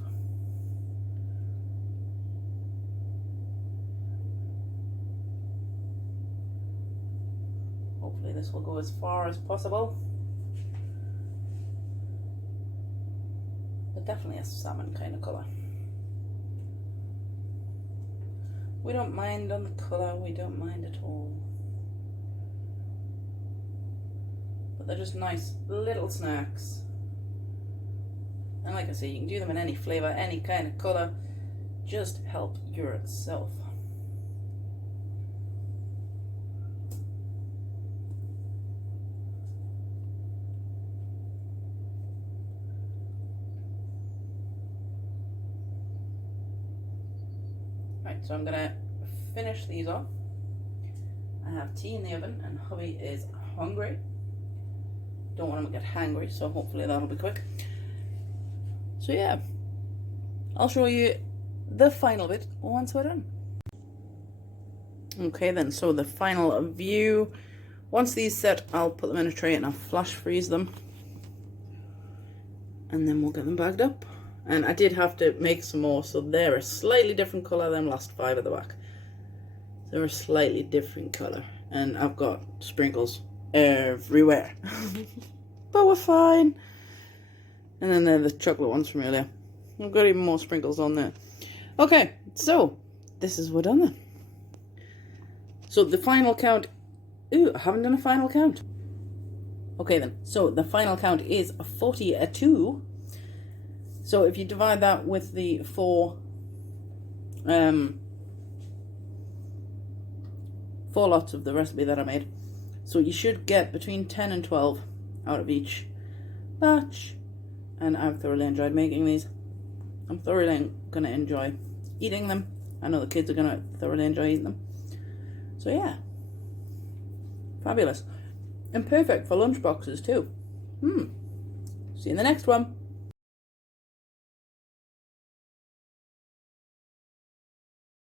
Hopefully this will go as far as possible. But definitely a salmon kind of colour. We don't mind on the colour, we don't mind at all. But they're just nice little snacks. And like I say, you can do them in any flavour, any kind of colour. Just help yourself. Right, so I'm going to finish these off. I have tea in the oven and hubby is hungry. Don't want him to get hangry, so hopefully that'll be quick. So yeah, I'll show you the final bit once we're done. Okay then, so the final view. Once these set, I'll put them in a tray and I'll flash freeze them. And then we'll get them bagged up. And I did have to make some more, so they're a slightly different colour than last 5 at the back. They're a slightly different colour. And I've got sprinkles everywhere. But we're fine. And then they're the chocolate ones from earlier. I've got even more sprinkles on there. Okay, so this is we're done then. So the final count... Ooh, I haven't done a final count. Okay then, so the final count is 42. So if you divide that with the 4 lots of the recipe that I made, so you should get between 10 and 12 out of each batch. And I've thoroughly enjoyed making these. I'm thoroughly going to enjoy eating them. I know the kids are going to thoroughly enjoy eating them. So yeah, fabulous. And perfect for lunch boxes too. See you in the next one.